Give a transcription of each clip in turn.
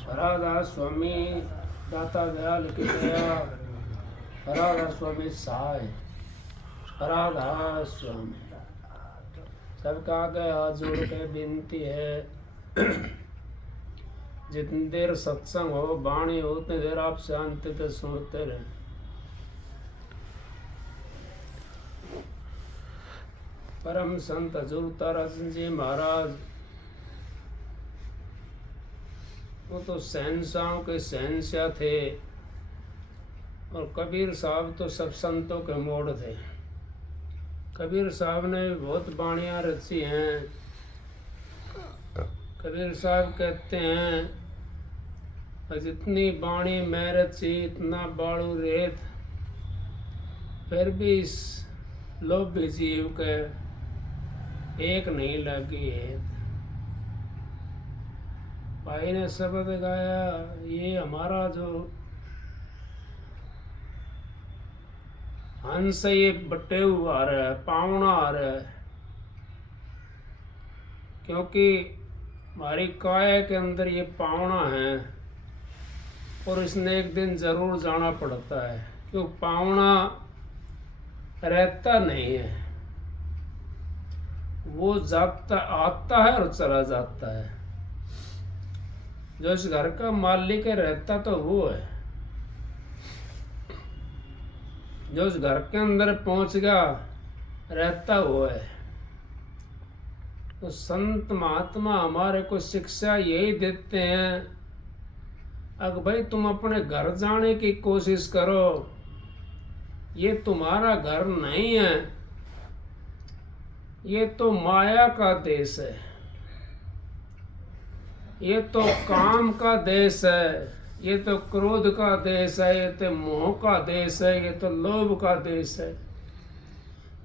हरादास स्वामी दाता दयाल की दया, हरादास स्वामी सहाय, हरादास स्वामी। सबका आगे हाथ जोड़ के विनती है, जितनी देर सत्संग हो वाणी हो उतनी देर आप शांति से सुनते रहें। परम संत हजूर तारासिंह जी महाराज वो तो शहंशाहों के शहंशाह थे और कबीर साहब तो सब संतों के मोड़ थे। कबीर साहब ने बहुत बाणियाँ रची हैं। कबीर साहब कहते हैं जितनी बाणी मैं रची इतना बाड़ू रेत, फिर भी इस लोभी जीव के एक नहीं लगी है। भाई ने शब्द गाया, ये हमारा जो हंस ये बटे हुआ आ रहा है, पावना आ रहा है, क्योंकि हमारी काया के अंदर ये पावना है और इसने एक दिन जरूर जाना पड़ता है, क्यों पावना रहता नहीं है, वो जाता आता है और चला जाता है। जो इस घर का मालिक है रहता तो वो है, जो इस घर के अंदर पहुंच गया रहता वो है। तो संत महात्मा हमारे को शिक्षा यही देते हैं, अगर भाई तुम अपने घर जाने की कोशिश करो, ये तुम्हारा घर नहीं है, ये तो माया का देश है, ये तो काम का देश है, ये तो क्रोध का देश है, ये तो मोह का देश है, ये तो लोभ का देश है।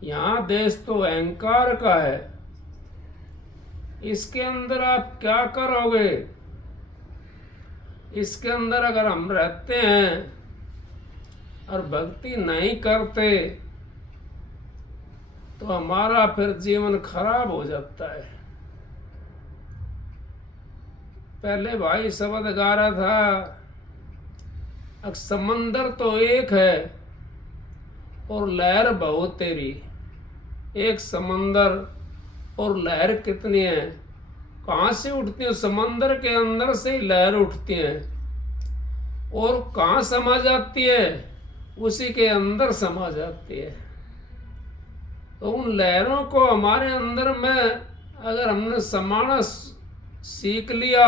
यहाँ देश तो अहंकार का है। इसके अंदर आप क्या करोगे? इसके अंदर अगर हम रहते हैं और भक्ति नहीं करते तो हमारा फिर जीवन खराब हो जाता है। पहले भाई शब्द गा रहा था, समंदर तो एक है और लहर बहुत तेरी। एक समंदर और लहर कितनी है? कहाँ से उठती है? समंदर के अंदर से ही लहर उठती है और कहाँ समा जाती है? उसी के अंदर समा जाती है। तो उन लहरों को हमारे अंदर में अगर हमने समाना सीख लिया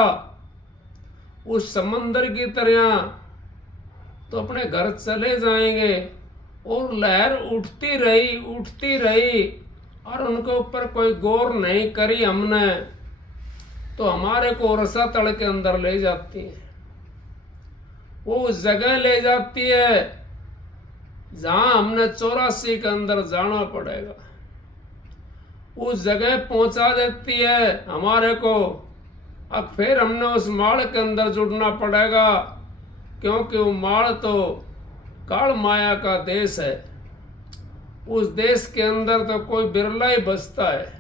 उस समंदर की तरह, तो अपने घर चले जाएंगे और लहर उठती रही और उनके ऊपर कोई गौर नहीं करी हमने, तो हमारे को रसा तल के अंदर ले जाती है। वो उस जगह ले जाती है जहां हमने 84 के अंदर जाना पड़ेगा। उस जगह पहुंचा देती है हमारे को। अब फिर हमने उस माड़ के अंदर जुड़ना पड़ेगा, क्योंकि वो माड़ तो काल माया का देश है। उस देश के अंदर तो कोई बिरला ही बसता है।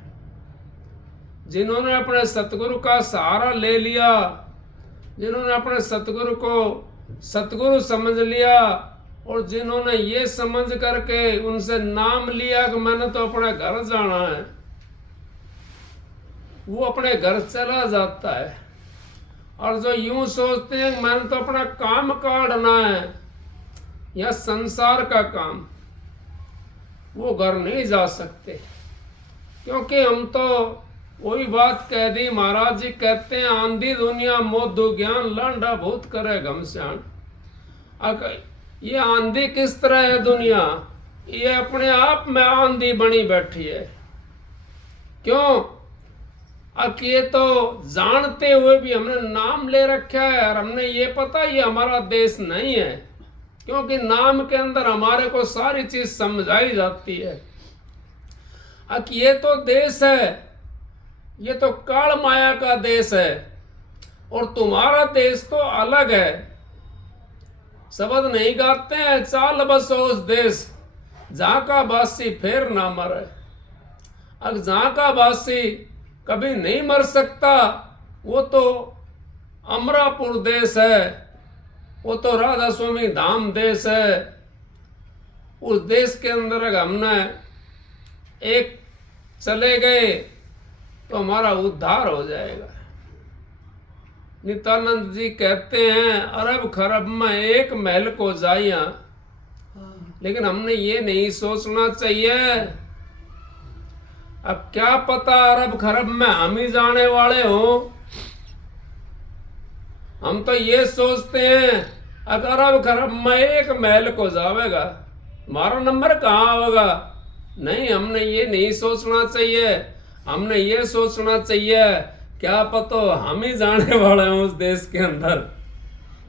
जिन्होंने अपने सतगुरु का सहारा ले लिया, जिन्होंने अपने सतगुरु को सतगुरु समझ लिया और जिन्होंने ये समझ करके उनसे नाम लिया कि मैंने तो अपने घर जाना है, वो अपने घर चला जाता है। और जो यूं सोचते हैं मैंने तो अपना काम काढ़ना है या संसार का काम, वो घर नहीं जा सकते। क्योंकि हम तो वही बात कह दी, महाराज जी कहते हैं आंधी दुनिया मोदू ज्ञान लांडा भूत करे घमसान। ये आंधी किस तरह है दुनिया? ये अपने आप में आंधी बनी बैठी है। क्यों? ये तो जानते हुए भी हमने नाम ले रखा है और हमने ये पता ये हमारा देश नहीं है, क्योंकि नाम के अंदर हमारे को सारी चीज समझाई जाती है। ये तो देश है, ये तो काल माया का देश है और तुम्हारा देश तो अलग है। शब्द नहीं गाते हैं, चाल बसो उस देश जहाँ का वासी फिर ना मरे। जहाँ का वासी कभी नहीं मर सकता, वो तो अमरापुर देश है, वो तो राधा स्वामी धाम देश है। उस देश के अंदर हमने एक चले गए तो हमारा उद्धार हो जाएगा। नित्यानंद जी कहते हैं अरब खरब में एक महल को जाइया, लेकिन हमने ये नहीं सोचना चाहिए अब क्या पता अरब खरब में हम ही जाने वाले हों। हम तो ये सोचते हैं अगर अरब खरब में एक महल को जावेगा हमारा नंबर कहाँ होगा। नहीं, हमने ये नहीं सोचना चाहिए। हमने ये सोचना चाहिए क्या पता हम ही जाने वाले हैं उस देश के अंदर।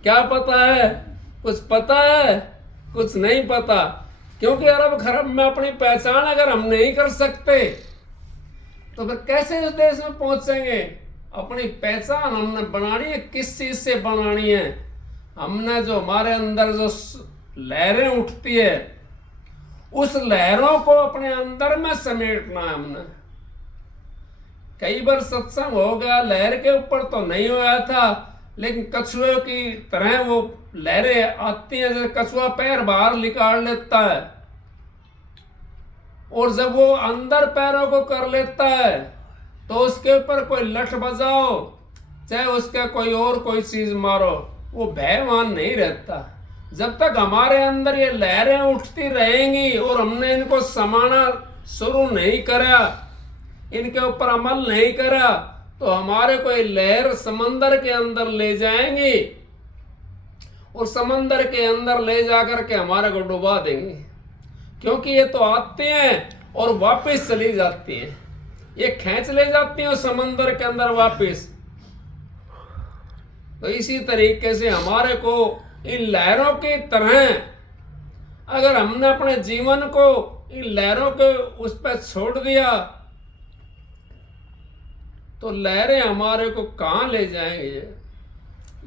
क्या पता है, कुछ पता है, कुछ नहीं पता। क्योंकि अरब खरब में अपनी पहचान अगर हम नहीं कर सकते तो फिर कैसे उस देश में पहुंचेंगे। अपनी पहचान हमने बनानी है, किस चीज से बनानी है। हमने जो हमारे अंदर जो लहरें उठती है उस लहरों को अपने अंदर में समेटना है हमने। कई बार सत्संग हो गया, लहर के ऊपर तो नहीं होया था, लेकिन कछुए की तरह वो लहरें आती हैं। जैसे कछुआ पैर बाहर निकाल लेता है और जब वो अंदर पैरों को कर लेता है तो उसके ऊपर कोई लठ बजाओ, चाहे उसका कोई और कोई चीज मारो, वो भयवान नहीं रहता। जब तक हमारे अंदर ये लहरें उठती रहेंगी और हमने इनको समाना शुरू नहीं करा, इनके ऊपर अमल नहीं करा, तो हमारे कोई लहर समंदर के अंदर ले जाएंगी और समंदर के अंदर ले जाकर के हमारे को डुबा देंगे। क्योंकि ये तो आते हैं और वापस चली जाती हैं, ये खींच ले जाती हैं समंदर के अंदर वापस। तो इसी तरीके से हमारे को इन लहरों की तरह अगर हमने अपने जीवन को इन लहरों के उस पर छोड़ दिया तो लहरें हमारे को कहाँ ले जाएंगे।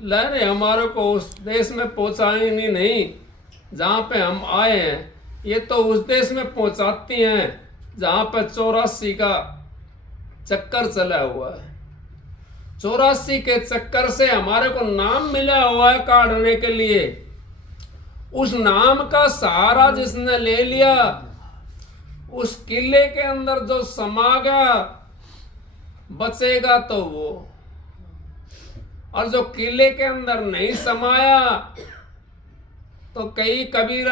लहरें हमारे को उस देश में पहुंचाएंगी नहीं जहाँ पे हम आए हैं। ये तो उस देश में पहुंचाती हैं जहाँ पे 84 का चक्कर चला हुआ है। 84 के चक्कर से हमारे को नाम मिला हुआ है काटने के लिए। उस नाम का सहारा जिसने ले लिया उस किले के अंदर जो समा गया बचेगा तो वो, और जो किले के अंदर नहीं समाया तो कई कबीर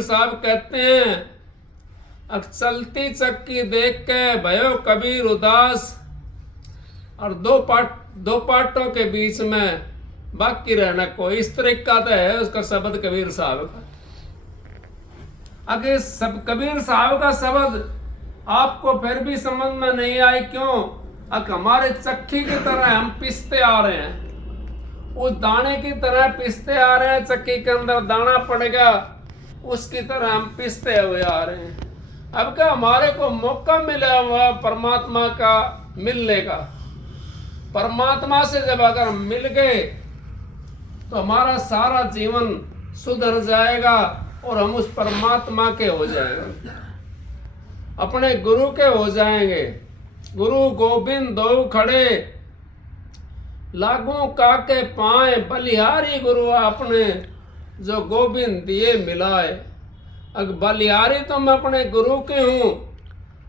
साहब कहते हैं अब चलती चक्की देख के भयो कबीर उदास, और दो पाटों के बीच में बाकी रहना कोई। इस तरीका तो है उसका शब्द कबीर साहब का। अगर सब कबीर साहब का शब्द आपको फिर भी समझ में नहीं आए क्यों? अब हमारे चक्की की तरह हम पिसते आ रहे हैं, उस दाने की तरह पिसते आ रहे हैं। चक्की के अंदर दाना पड़ेगा उसकी तरह हम पिसते हुए आ रहे हैं। अब क्या हमारे को मौका मिला हुआ परमात्मा का मिलने का। परमात्मा से जब अगर मिल गए तो हमारा सारा जीवन सुधर जाएगा और हम उस परमात्मा के हो जाएंगे, अपने गुरु के हो जाएंगे। गुरु गोविंद दो खड़े लागू काके पाए, बलिहारी गुरु आपने जो गोविंद दिए मिलाए। अगर बलिहारी तो मैं अपने गुरु के हूँ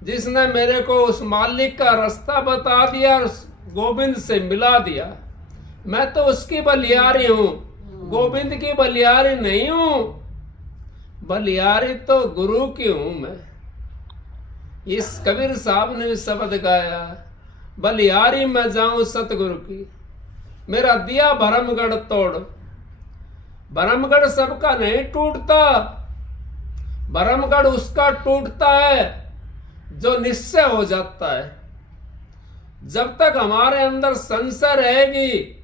जिसने मेरे को उस मालिक का रास्ता बता दिया और गोविंद से मिला दिया। मैं तो उसकी बलिहारी हूँ, गोविंद की बलिहारी नहीं हूँ। बलिहारी तो गुरु की हूँ मैं। इस कबीर साहब ने भी शब्द गाया, बलिहारी मैं जाऊं सतगुरु की, मेरा दिया भरमगढ़ तोड़। भरमगढ़ सबका नहीं टूटता, भरमगढ़ उसका टूटता है जो निश्चय हो जाता है। जब तक हमारे अंदर संशय रहेगी,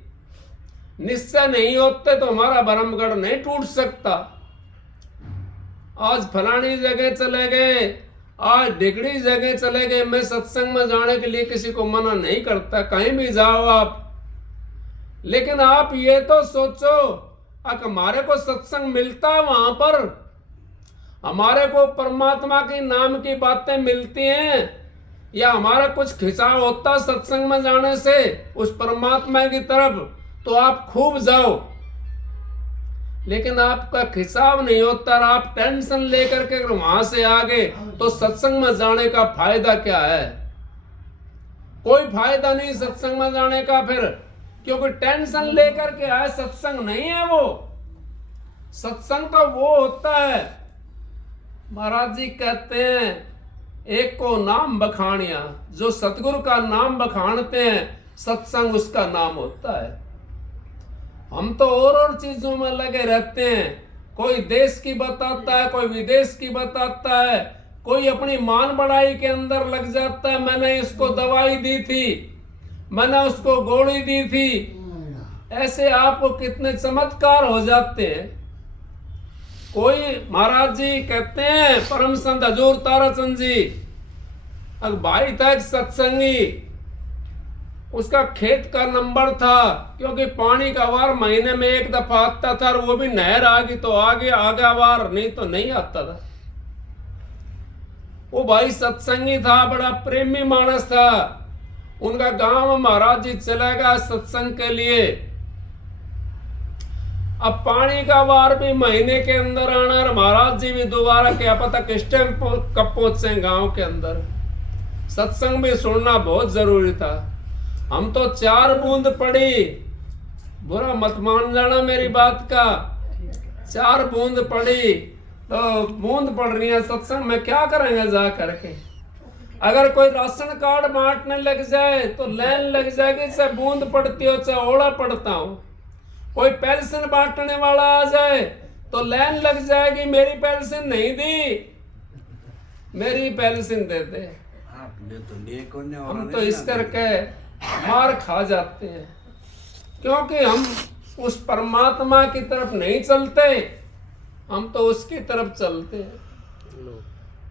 निश्चय नहीं होते तो हमारा भरमगढ़ नहीं टूट सकता। आज फलानी जगह चले गए, आज डिगड़ी जगह चले गए। मैं सत्संग में जाने के लिए किसी को मना नहीं करता, कहीं भी जाओ आप, लेकिन आप ये तो सोचो अगर हमारे को सत्संग मिलता है वहां पर, हमारे को परमात्मा के नाम की बातें मिलती हैं, या हमारा कुछ खिंचाव होता सत्संग में जाने से उस परमात्मा की तरफ, तो आप खूब जाओ। लेकिन आपका खिंचाव नहीं होता और आप टेंशन लेकर के वहां से आगे, तो सत्संग में जाने का फायदा क्या है? कोई फायदा नहीं सत्संग में जाने का फिर, क्योंकि टेंशन लेकर के आए सत्संग नहीं है वो। सत्संग तो वो होता है, महाराज जी कहते हैं, एक को नाम बखानिया, जो सतगुरु का नाम बखानते हैं सत्संग उसका नाम होता है। हम तो और चीजों में लगे रहते हैं, कोई देश की बताता है, कोई विदेश की बताता है, कोई अपनी मान बढ़ाई के अंदर लग जाता है, मैंने इसको दवाई दी थी, मैंने उसको गोली दी थी। ऐसे आपको कितने चमत्कार हो जाते हैं। कोई महाराज जी कहते हैं, परम संत हजूर ताराचंद जी, भाई था एक सत्संगी, उसका खेत का नंबर था, क्योंकि पानी का वार महीने में एक दफा आता था, और वो भी नहर आ गई तो आगे आगा वार, नहीं तो नहीं आता था। वो भाई सत्संगी था, बड़ा प्रेमी मानस था। उनका गांव में महाराज जी चला गया सत्संग के लिए। अब पानी का वार भी महीने के अंदर आना, और महाराज जी भी दोबारा क्या पता किस टाइम कब पहुंचे गांव के अंदर। सत्संग भी सुनना बहुत जरूरी था। हम तो 4 बूंद पड़ी, बुरा मत मान जाना मेरी बात का, 4 बूंद पड़ी, तो बूंद पड़ रही है सत्संग में, क्या करेंगे जा करके? अगर कोई राशन कार्ड बांटने लग जाए तो लाइन लग जाएगी, चाहे बूंद पड़ती हो चाहे ओला पड़ता हो। कोई पेंशन बांटने वाला आ जाए तो लाइन लग जाएगी, मेरी पेंशन नहीं दी, मेरी पेंशन दे दे। हम तो इस करके मार खा जाते हैं, क्योंकि हम उस परमात्मा की तरफ नहीं चलते, हम तो उसकी तरफ चलते हैं।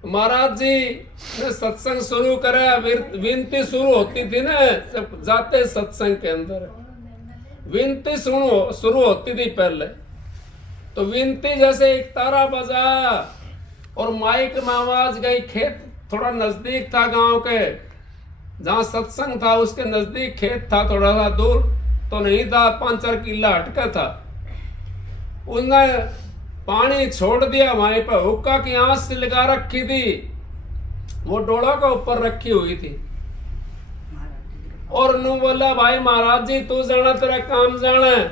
महाराज जी ने सत्संग शुरू करा, विनती शुरू होती थी ना, जब जाते सत्संग के अंदर विनती शुरू होती थी पहले, तो विनती जैसे एक तारा बजा और माइक में आवाज गई। खेत थोड़ा नजदीक था गांव के, जहां सत्संग था उसके नजदीक खेत था, थोड़ा सा दूर तो नहीं था, 5-4 किला हटका था। उसने पानी छोड़ दिया, वहीं पर हुक्का की आंच से लगा रखी थी, वो डोला का ऊपर रखी हुई थी, और नू बोला, भाई महाराज जी तू जाना, तेरा काम जाना है,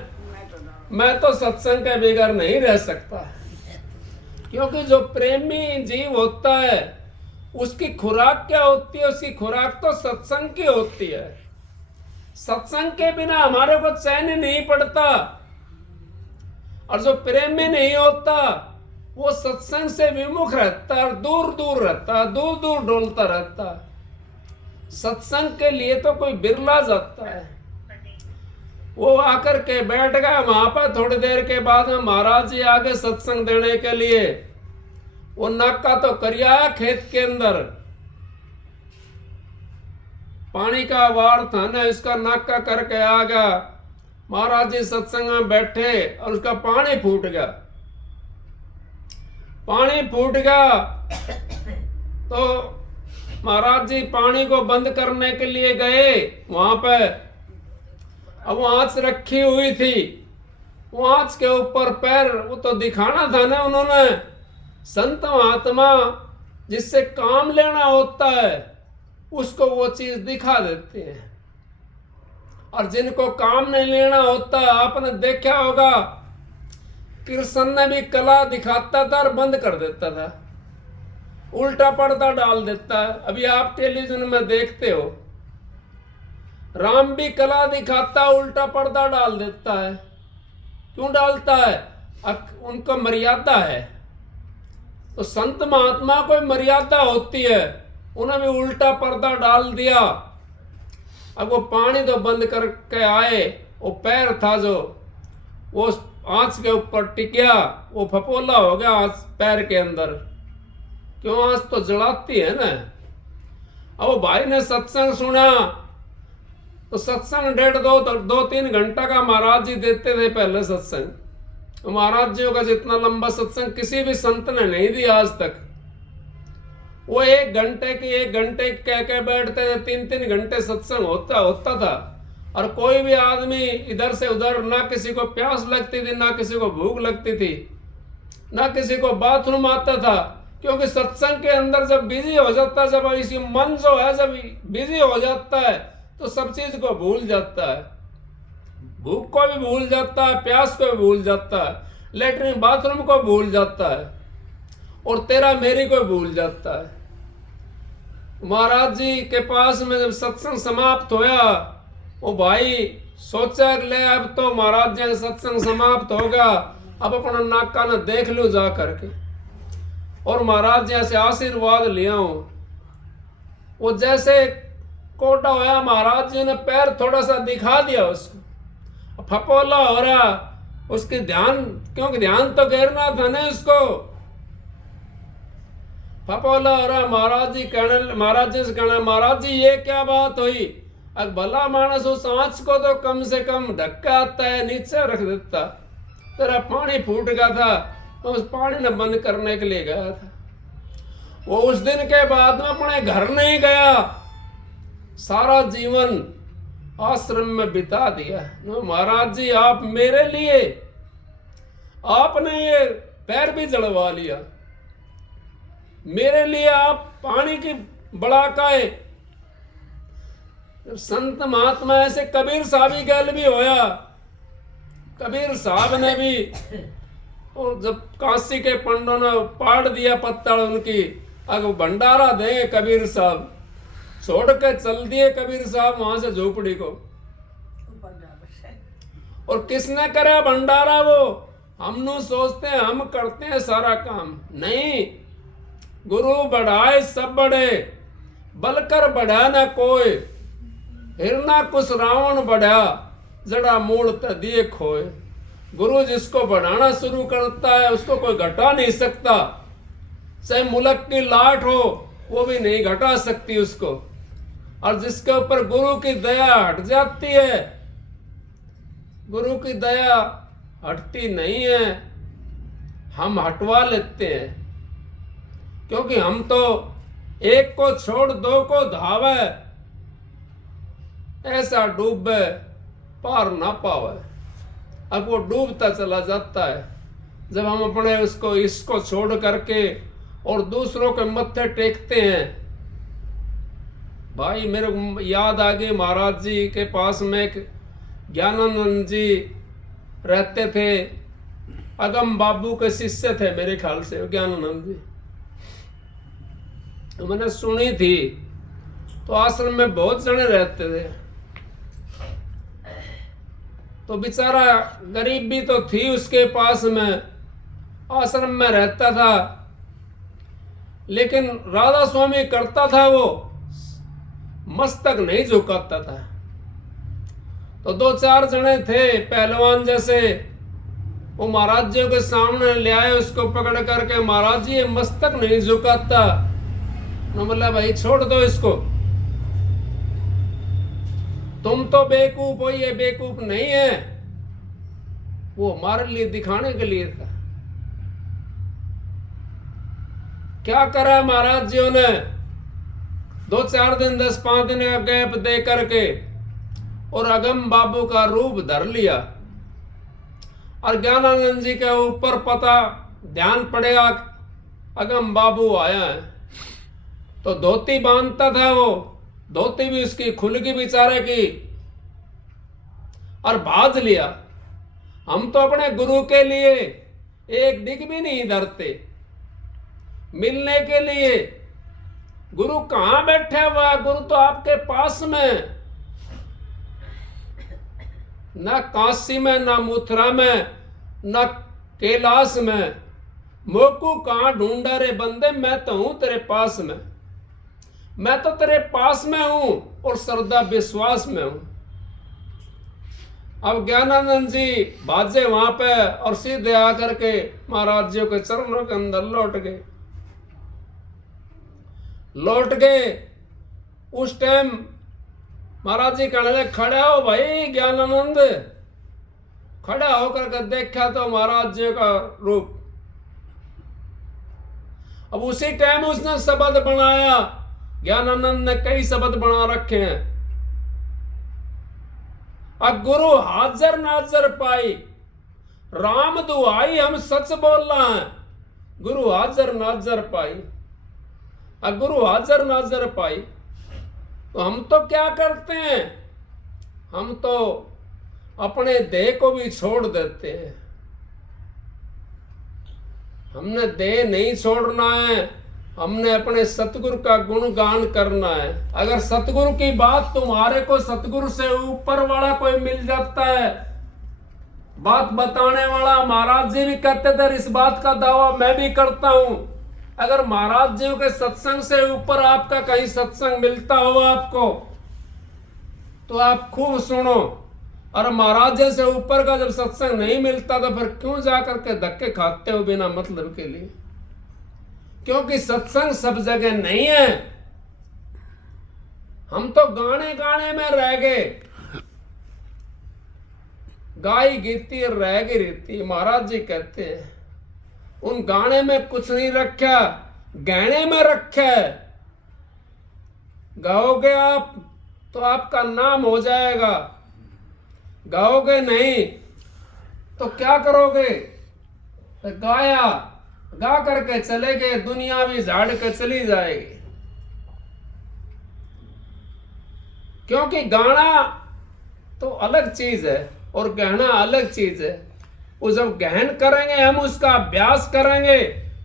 मैं तो सत्संग के बगैर नहीं रह सकता। क्योंकि जो प्रेमी जीव होता है उसकी खुराक क्या होती है? उसकी खुराक तो सत्संग की होती है। सत्संग के बिना हमारे को चैन नहीं पड़ता, और जो प्रेमी नहीं होता वो सत्संग से विमुख रहता है, दूर दूर रहता है, दूर दूर डोलता रहता है। सत्संग के लिए तो कोई बिरला जाता है। वो आकर के बैठ गया वहां पर, थोड़ी देर के बाद में महाराज जी आगे सत्संग देने के लिए। वो नाका तो करिया खेत के अंदर, पानी का वार था ना, इसका नाका करके आ गया। महाराज जी सत्संग में बैठे और उसका पानी फूट गया। पानी फूट गया तो महाराज जी पानी को बंद करने के लिए गए वहां पे। अब वो आंच रखी हुई थी, वो आंच के ऊपर पैर, वो तो दिखाना था ना उन्होंने। संत महात्मा जिससे काम लेना होता है उसको वो चीज दिखा देते हैं, और जिनको काम नहीं लेना होता, आपने देखा होगा कृष्ण ने भी कला दिखाता था और बंद कर देता था, उल्टा पर्दा डाल देता है। अभी आप टेलीविजन में देखते हो, राम भी कला दिखाता, उल्टा पर्दा डाल देता है। क्यों डालता है? उनका मर्यादा है। तो संत महात्मा को मर्यादा होती है, उन्होंने भी उल्टा पर्दा डाल दिया। अब वो पानी तो बंद करके आए, वो पैर था जो वो आंच के ऊपर टिक गया, वो फपोला हो गया आंच पैर के अंदर। क्यों? आंच तो जलाती है ना। अब वो भाई ने सत्संग सुना, तो सत्संग 1.5-2-3 घंटा का महाराज जी देते थे पहले सत्संग। तो महाराज जी का जितना लंबा सत्संग किसी भी संत ने नहीं दिया आज तक। वो 1 घंटे कह के बैठते थे, 3-3 घंटे सत्संग होता था। और कोई भी आदमी इधर से उधर, ना किसी को प्यास लगती थी, ना किसी को भूख लगती थी, ना किसी को बाथरूम आता था। क्योंकि सत्संग के अंदर जब बिजी हो जाता है, जब इसी मन जो है जब बिजी हो जाता है तो सब चीज को भूल जाता है। भूख को भी भूल जाता है, प्यास को भी भूल जाता है, लेटरिन बाथरूम को भूल जाता है, और तेरा मेरी को भूल जाता है। महाराज जी के पास में जब सत्संग समाप्त होया, वो भाई सोचा ले अब तो महाराज जी सत्संग समाप्त होगा, अब अपना नाका न देख लो जा करके, और महाराज जी से आशीर्वाद लिया हूं। वो जैसे कोटा होया, महाराज जी ने पैर थोड़ा सा दिखा दिया उसको, फपोला हो रहा, उसके ध्यान, क्योंकि ध्यान तो गिरना था ना उसको, फपोला हो रहा। महाराज जी से कहना, महाराज जी ये क्या बात हुई? अब भला मानस उस आंच को तो कम से कम ढक्का आता है, नीचे रख देता, तेरा पानी फूट गया था, मैं उस पानी ने बंद करने के लिए गया था। वो उस दिन के बाद में अपने घर नहीं गया, सारा जीवन आश्रम में बिता दिया। महाराज जी आप मेरे लिए आपने ये पैर भी जड़वा लिया, मेरे लिए आप पानी की बड़ाकाए। संत महात्मा ऐसे कबीर साहब ही गैल भी होया, कबीर साहब ने भी, और जब काशी के पंडों ने पाड़ दिया पत्तल उनकी, अगर भंडारा देंगे कबीर साहब, छोड़ के चल दिए कबीर साहब वहां से झोपड़ी को। और किसने करा भंडारा? वो हम सोचते हैं हम करते हैं सारा काम, नहीं। गुरु बढ़ाए सब बढ़े, बलकर बढ़ा न कोई, हिरना कुछ रावण बढ़ा, जड़ा मूल दिए खोए। गुरु जिसको बढ़ाना शुरू करता है उसको कोई घटा नहीं सकता, चाहे मुल्क की लाट हो वो भी नहीं घटा सकती उसको। और जिसके ऊपर गुरु की दया हट जाती है, गुरु की दया हटती नहीं है, हम हटवा लेते हैं। क्योंकि हम तो एक को छोड़ दो को धावे, ऐसा डूबे पार ना पावे। अब वो डूबता चला जाता है जब हम अपने इसको छोड़ करके और दूसरों के मत्थे टेकते हैं। भाई मेरे को याद आ गई, महाराज जी के पास में एक ज्ञानानंद जी रहते थे, अगम बाबू के शिष्य थे मेरे ख्याल से ज्ञानानंद जी। तो मैंने सुनी थी, तो आश्रम में बहुत जने रहते थे, तो बेचारा गरीब भी तो थी उसके पास में, आश्रम में रहता था, लेकिन राधा स्वामी करता था वो मस्तक नहीं झुकाता था। तो 2-4 जने थे पहलवान जैसे, वो महाराज जी के सामने ले आए, उसको पकड़ करके, महाराज जी ये मस्तक नहीं झुकाता। न बोला भाई छोड़ दो इसको, तुम तो बेवकूफ हो, ये बेवकूफ नहीं है। वो हमारे लिए दिखाने के लिए था। क्या करा महाराज जी ने? 2-4 दिन 10-5 दिन का गैप दे करके और अगम बाबू का रूप धर लिया। और ज्ञानानंद जी के ऊपर पता ध्यान पड़ेगा, अगम बाबू आया है, तो धोती बांधता था वो, धोती भी उसकी खुल गई बेचारे की, और बाज लिया। हम तो अपने गुरु के लिए एक डिग भी नहीं धरते मिलने के लिए। गुरु कहां बैठा हुआ है? गुरु तो आपके पास में, ना काशी में, ना मथुरा में, ना कैलाश में। मोकू कहां ढूंढा रे बंदे, मैं तो हूं तेरे पास में, मैं तो तेरे पास में हूं और श्रद्धा विश्वास में हूं। अब ज्ञानानंद जी बाजे वहां पे और सीधे आकर के महाराज जी के चरणों के अंदर लौट गए। उस टाइम महाराज जी कहने लगे, खड़े हो भाई ज्ञानानंद। खड़ा होकर के देखा तो महाराज जी का रूप, अब उसी टाइम उसने शब्द बनाया, ज्ञानानंद ने कई शब्द बना रखे हैं। अब गुरु हाजर नाजर पाई, राम दुआई हम सच बोलना है। गुरु हाजर नाजर पाई, अब गुरु हाजर नाजर पाई तो हम तो क्या करते हैं, हम तो अपने देह को भी छोड़ देते हैं। हमने देह नहीं छोड़ना है, हमने अपने सतगुरु का गुणगान करना है। अगर सतगुरु की बात तुम्हारे को सतगुरु से ऊपर वाला कोई मिल जाता है, बात बताने वाला, महाराज जी भी कहते थे, इस बात का दावा मैं भी करता हूं, अगर महाराज जी के सत्संग से ऊपर आपका कहीं सत्संग मिलता हो आपको, तो आप खूब सुनो। और महाराज जी से ऊपर का जब सत्संग नहीं मिलता तो फिर क्यों जाकर के धक्के खाते हो बिना मतलब के लिए? क्योंकि सत्संग सब जगह नहीं है। हम तो गाने गाने में रह गए, गाई गीती रह गई रीति। महाराज जी कहते हैं उन गाने में कुछ नहीं रखा, गहने में रखा है। गाओगे आप तो आपका नाम हो जाएगा, गाओगे नहीं तो क्या करोगे? तो गाया, गा करके चले गए, दुनिया भी झाड़ के चली जाएगी। क्योंकि गाना तो अलग चीज है और गहना अलग चीज है। वो जब गहन करेंगे, हम उसका अभ्यास करेंगे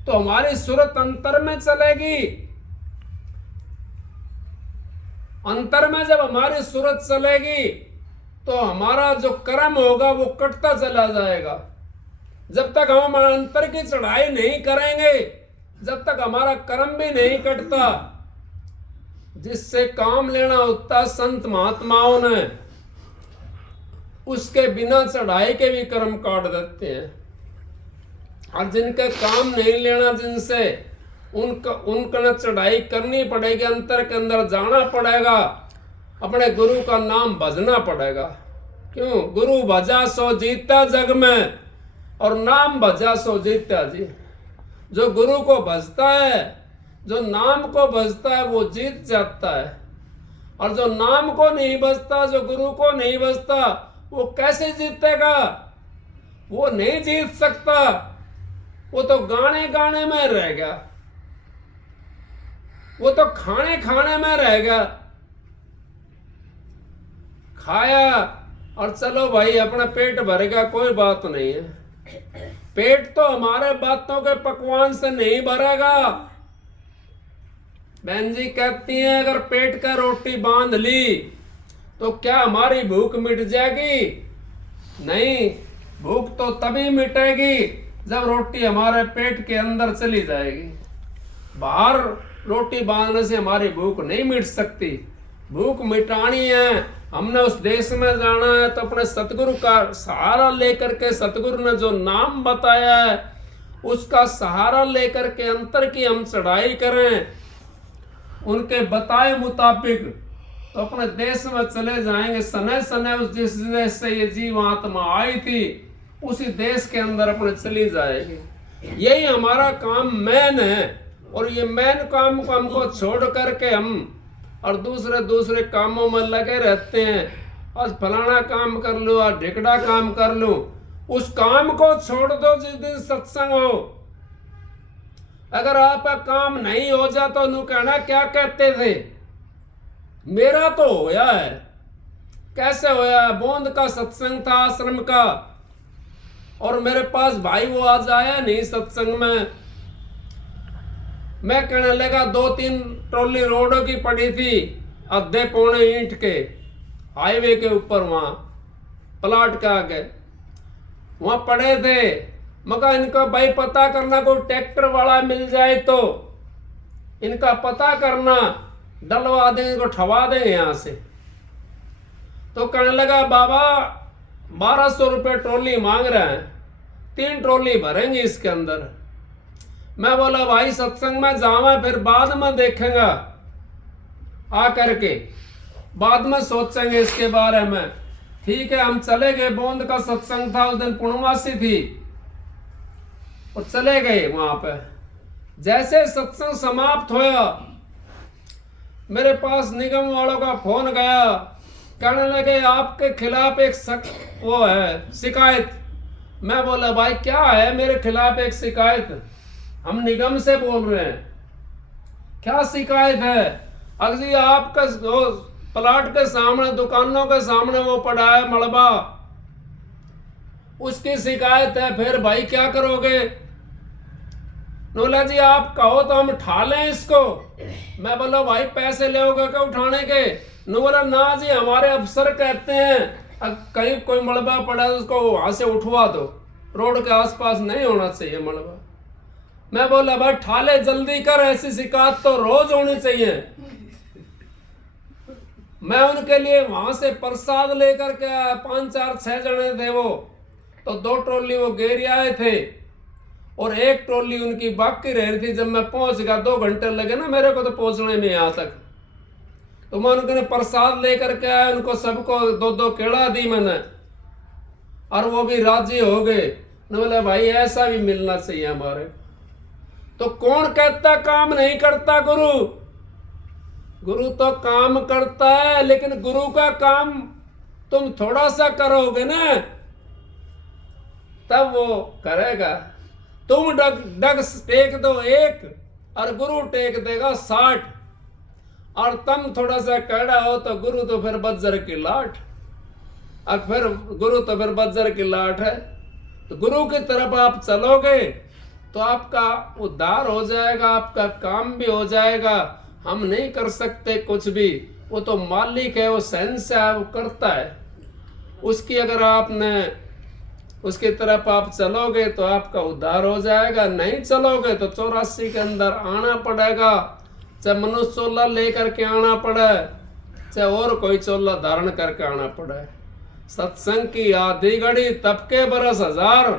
तो हमारी सूरत अंतर में चलेगी। अंतर में जब हमारी सूरत चलेगी तो हमारा जो कर्म होगा वो कटता चला जाएगा। जब तक हम अंतर की चढ़ाई नहीं करेंगे, जब तक हमारा कर्म भी नहीं कटता। जिससे काम लेना होता संत महात्माओं ने, उसके बिना चढ़ाई के भी कर्म काट देते हैं। और जिनके काम नहीं लेना, जिनसे उनका चढ़ाई करनी पड़ेगी, अंतर के अंदर जाना पड़ेगा, अपने गुरु का नाम भजना पड़ेगा। क्यों? गुरु भजा सो जीता जग में, और नाम भजा सो जीता जी। जो गुरु को भजता है, जो नाम को भजता है, वो जीत जाता है। और जो नाम को नहीं भजता, जो गुरु को नहीं भजता, वो कैसे जीतेगा? वो नहीं जीत सकता। वो तो गाने गाने में रह गया, वो तो खाने खाने में रह गया। खाया और चलो भाई अपना पेट भरेगा, कोई बात नहीं है। पेट तो हमारे बातों के पकवान से नहीं भरेगा। बहन जी कहती हैं अगर पेट का रोटी बांध ली तो क्या हमारी भूख मिट जाएगी? नहीं, भूख तो तभी मिटेगी जब रोटी हमारे पेट के अंदर चली जाएगी। बाहर रोटी बांधने से हमारी भूख नहीं मिट सकती। भूख मिटानी है, हमने उस देश में जाना है, तो अपने सतगुरु का सहारा लेकर के, सतगुरु ने जो नाम बताया है उसका सहारा लेकर के अंतर की हम चढ़ाई करें, उनके बताए मुताबिक, तो अपने देश में चले जाएंगे। सने सने उस जिस देश से ये जीवात्मा आई थी उसी देश के अंदर अपने चली जाएगी। यही हमारा काम मैन है। और ये मैन काम को हमको छोड़ करके हम और दूसरे कामों में लगे रहते हैं। आज फलाना काम कर लो, आज ढिकड़ा काम कर लो। उस काम को छोड़ दो जिस दिन सत्संग हो। अगर आपका काम नहीं हो जाता तो नु कहना क्या कहते थे, मेरा तो होया है। कैसे होया? बोंद का सत्संग था आश्रम का, और मेरे पास भाई वो आज आया नहीं सत्संग में। मैं कहने लगा 2-3 ट्रॉली रोडों की पड़ी थी, आधे पौने ईंट के, हाईवे के ऊपर, वहां प्लाट के आगे वहां पड़े थे। मगर इनका भाई पता करना, कोई ट्रैक्टर वाला मिल जाए तो इनका पता करना, डलवा दें, इनको ठवा दें यहां से। तो कहने लगा बाबा 1200 रुपये ट्रॉली मांग रहे हैं, 3 ट्रॉली भरेंगे इसके अंदर। मैं बोला भाई सत्संग में जावा, फिर बाद में देखेंगा, आ करके बाद में सोचेंगे इसके बारे में। ठीक है, हम चले गए। बोंद का सत्संग था उस दिन, पूर्णमासी थी, और चले गए वहां पे। जैसे सत्संग समाप्त होया, मेरे पास निगम वालों का फोन गया, कहने लगे आपके खिलाफ एक वो है शिकायत। मैं बोला भाई क्या है मेरे खिलाफ एक शिकायत? हम निगम से बोल रहे हैं, क्या शिकायत है? अगर आपका प्लाट के सामने, दुकानों के सामने वो पड़ा है मलबा, उसकी शिकायत है। फिर भाई क्या करोगे? नोला जी आप कहो तो हम उठा लें इसको। मैं बोला भाई पैसे लोगे क्या उठाने के? नो बोला ना जी, हमारे अफसर कहते हैं कहीं कोई मलबा पड़ा है उसको वहां से उठवा दो, रोड के आसपास नहीं होना चाहिए मलबा। मैं बोला भाई ठाले जल्दी कर, ऐसी शिकायत तो रोज होनी चाहिए। मैं उनके लिए वहां से प्रसाद लेकर के आया, 5 4 6 जने थे वो, तो 2 ट्रॉली वो गेरी आए थे और 1 ट्रॉली उनकी बाकी रह रही थी। जब मैं पहुंच गया, 2 घंटे लगे ना मेरे को तो पहुंचने में यहाँ तक, तो मैं उनके प्रसाद लेकर के आया, उनको सबको 2-2 केला दी मैंने, और वो भी राजी हो गए। बोले भाई ऐसा भी मिलना चाहिए हमारे। तो कौन कहता काम नहीं करता गुरु? गुरु तो काम करता है, लेकिन गुरु का काम तुम थोड़ा सा करोगे ना तब वो करेगा। तुम डग टेक दो 1 और गुरु टेक देगा 60, और तुम थोड़ा सा कड़ा हो तो गुरु तो फिर बज्जर की लाठ, और फिर गुरु तो फिर बज्जर की लाठ है। तो गुरु की तरफ आप चलोगे तो आपका उद्धार हो जाएगा, आपका काम भी हो जाएगा। हम नहीं कर सकते कुछ भी, वो तो मालिक है, वो शहंशाह है, वो करता है। उसकी अगर आपने उसकी तरफ आप चलोगे तो आपका उद्धार हो जाएगा। नहीं चलोगे तो 84 के अंदर आना पड़ेगा, चाहे मनुष्य चोला लेकर के आना पड़े, चाहे और कोई चोला धारण करके आना पड़े। सत्संग की आधी घड़ी तब के बरस 1000,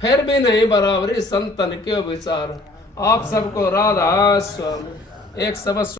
फिर भी नहीं बराबरी संतन के विचार। आप सबको राधा स्वामी। एक सबक